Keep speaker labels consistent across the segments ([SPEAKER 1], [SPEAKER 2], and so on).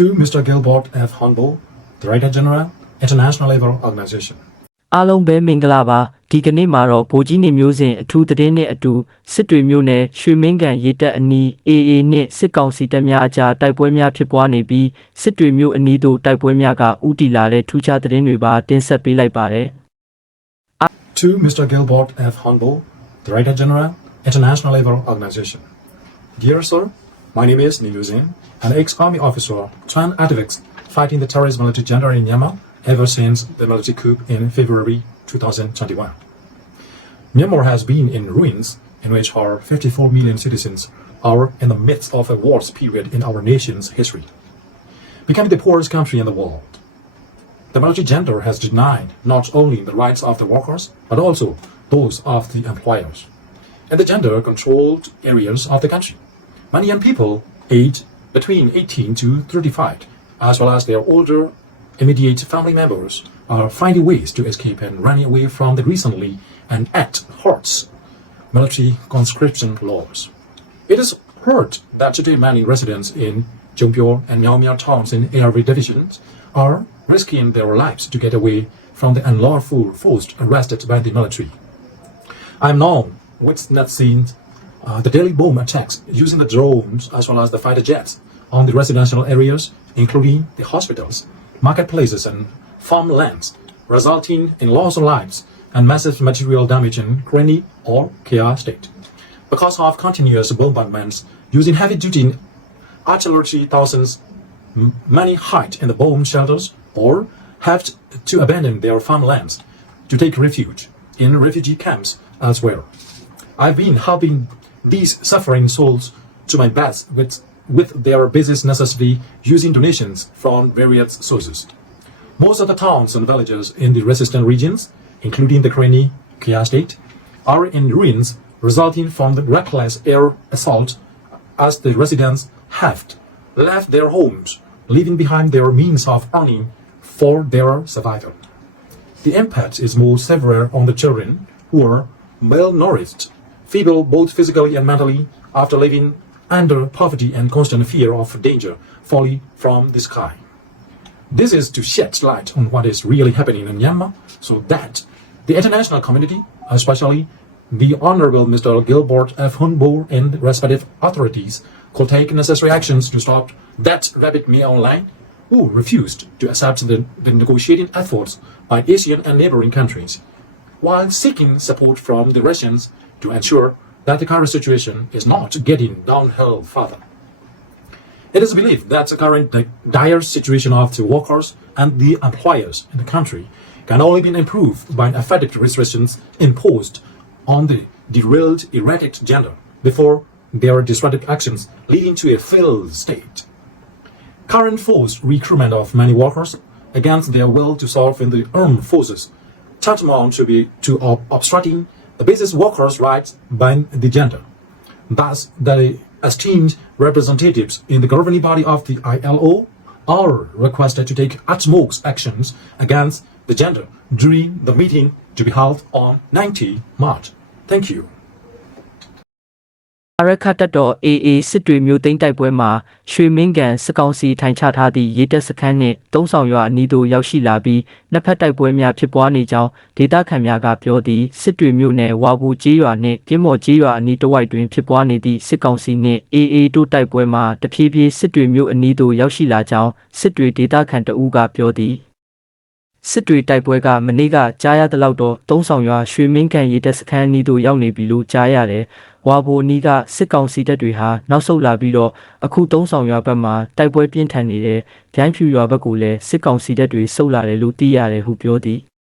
[SPEAKER 1] To Mr. Gilbert F. Humble, Director General, International Labour Organization.
[SPEAKER 2] အားလုံးပဲမင်္ဂလာပါဒီကနေ့မှာတော့ဗိုလ်ကြီးနေမျိုးစဉ်အထူးသတင်းနဲ့အတူစစ်တွေမျိုးနဲ့ရွှေမင်းကန်ရေးတပ်အနီး AA နဲ့စစ်ကောင်စီတပ်များအကြားတိုက်ပွဲများဖြစ်ပွားနေပြီးစစ်တွေမျိုးအနီးသို့တိုက်ပွဲများကဥတီလာတဲ့ထူးခြားသတင်းတွေပါတင်ဆက်ပေးလိုက်ပါတယ်
[SPEAKER 1] To Mr. Gilbert F. Humble, Director General, International Labour Organization. Dear Sir, my name is Nilu Zin, an ex-army officer turned activist fighting the terrorist military gender in Myanmar ever since the military coup in February 2021. Myanmar has been in ruins in which our 54 million citizens are in the midst of a wars period in our nation's history, becoming the poorest country in the world. The military gender has denied not only the rights of the workers, but also those of the employers. In the gender controlled areas of the country, many young people aged between 18 to 35, as well as their older immediate family members, are finding ways to escape and running away from the recently enacted HORTS military conscription laws. It is heard that today many residents in Jombyur and Myaomyar towns in ARV divisions are risking their lives to get away from the unlawful forced arrested by the military. I am now witnessing uh, the daily bomb attacks using the drones as well as the fighter jets on the residential areas, including the hospitals, marketplaces, and farmlands, resulting in loss of lives and massive material damage in Granny or Kia state. Because of continuous bombardments using heavy duty artillery, thousands many hide in the bomb shelters or have to abandon their farmlands to take refuge in refugee camps elsewhere. I've been helping these suffering souls to my best with, with their basic necessity using donations from various sources. Most of the towns and villages in the resistant regions, including the Kreni, Kia state, are in ruins resulting from the reckless air assault as the residents have left their homes, leaving behind their means of earning for their survival. The impact is most severe on the children who are malnourished, feeble both physically and mentally after living under poverty and constant fear of danger falling from the sky. This is to shed light on what is really happening in Myanmar so that the international community, especially the Honorable Mr. Gilbert F. Hunbo and respective authorities, could take necessary actions to stop that rabbit me online who refused to accept the, the negotiating efforts by Asian and neighboring countries, while seeking support from the Russians to ensure that the current situation is not getting downhill further. It is believed that the current dire situation of the workers and the employers in the country can only be improved by effective restrictions imposed on the derailed erratic gender before their disruptive actions leading to a failed state. Current forced recruitment of many workers against their will to serve in the armed forces tantamount to be to obstructing the basic workers' rights by the gender. Thus, the esteemed representatives in the governing body of the ILO are requested to take utmost actions against the gender during the meeting to be held on 90 March. Thank you.
[SPEAKER 2] အရခတ်တပ်တော် AA စစ်တွေမျိုးသိမ်းတိုက်ပွဲမှာရွှေမင်းကန်စစ်ကောင်စီထိုင်ချထားသည့်ရေတပ်စခန်းနှင့်တုံးဆောင်ရွာအနီးသို့ရောက်ရှိလာပြီးနှစ်ဖက်တိုက်ပွဲများဖြစ်ပွားနေကြောင်းဒေသခံများကပြောသည်စစ်တွေမျိုးနယ်ဝါဘူးကြီးရွာနှင့်ကင်းမော်ကြီးရွာအနီးတစ်ဝိုက်တွင်ဖြစ်ပွားနေသည့်စစ်ကောင်စီနှင့် AA တို့တိုက်ပွဲမှာတဖြည်းဖြည်းစစ်တွေမျိုးအနီးသို့ရောက်ရှိလာကြောင်းစစ်တွေဒေသခံတအူးကပြောသည် စစ်တွေတိုက်ပွဲကမနေ့ကကြားရတဲ့လောက်တော့သုံးဆောင်ရွာရွှေမင်းကန်ရေတပ်စခန်းအနီးသို့ရောက်နေပြီလို့ကြားရတယ်။ဝါဘိုအနီးကစစ်ကောင်စီတပ်တွေဟာနောက်ဆုတ်လာပြီးတော့အခုသုံးဆောင်ရွာဘက်မှာတိုက်ပွဲပြင်းထန်နေတယ်။ဒိုင်းဖြူရွာဘက်ကိုလည်းစစ်ကောင်စီတပ်တွေဆုတ်လာတယ်လို့သိရတယ်ဟုပြောသည်။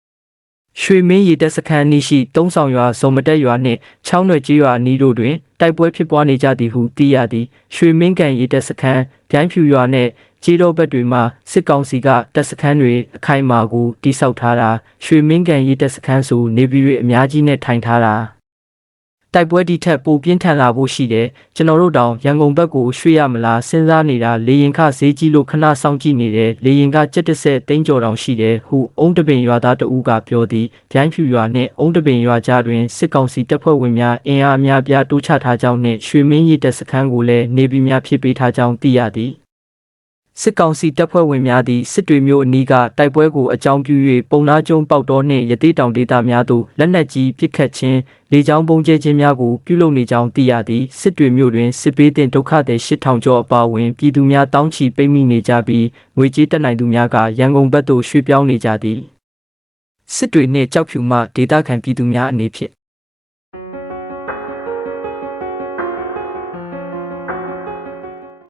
[SPEAKER 2] ရွှေမင်းရေတပ်စခန်းအနီးရှိသုံးဆောင်ရွာဇုံမတက်ရွာနှင့်ချောင်းရွယ်ကြီးရွာအနီးတို့တွင်တိုက်ပွဲဖြစ်ပွားနေကြသည်ဟုသိရသည်။ရွှေမင်းကန်ရေတပ်စခန်းဒိုင်းဖြူရွာနှင့်ကြေးတော့ဘက်တွေမှာစစ်ကောင်စီကတပ်စခန်းတွေအခိုင်အမာကိုတိစောက်ထားတာရွှေမင်းကန်ရေးတပ်စခန်းဆိုနေပြည်တော်အများကြီးနဲ့ထိုင်ထားတာ တိုက်ပွဲဒီထက်ပိုပြင်းထန်လာဖို့ရှိတယ်ကျွန်တော်တို့တောင်ရန်ကုန်ဘက်ကိုရွှေ့ရမလားစဉ်းစားနေတာလေရင်ခဈေးကြီးလို့ခဏစောင့်ကြည့်နေတယ်လေရင်ကကြက်တစ်ဆက်တိန်းကြော်တောင်ရှိတယ်ဟုအုံးတပင်ရွာသားတဦးကပြောသည်ဒိုင်းဖြူရွာနှင့်အုံးတပင်ရွာကြားတွင်စစ်ကောင်စီတပ်ဖွဲ့ဝင်များအင်အားအများပြားတိုးချထားကြောင်းနှင့်ရွှေမင်းရေးတပ်စခန်းကိုလည်းနေပြည်များဖြစ်ပေးထားကြောင်းသိရသည် စစ်ကောင်စီတပ်ဖွဲ့ဝင်များသည်စစ်တွေမျိုးအနီးကတိုက်ပွဲကိုအကြောင်းပြု၍ပုံနာကျုံပေါက်တော်နှင့်ရသေးတောင်ဒေသများသို့လက်နက်ကြီးပစ်ခတ်ခြင်းလေကြောင်းပုံကျဲခြင်းများကိုပြုလုပ်နေကြောင်းသိရသည်စစ်တွေမျိုးတွင်စစ်ပေးတင်ဒုက္ခသည်8000ကျော်အပါအဝင်ပြည်သူများတောင်းချီပိတ်မိနေကြပြီးငွေကြေးတက်နိုင်သူများကရန်ကုန်ဘက်သို့ရွှေ့ပြောင်းနေကြသည်စစ်တွေနှင့်ကြောက်ဖြူမှဒေသခံပြည်သူများအနေဖြင့်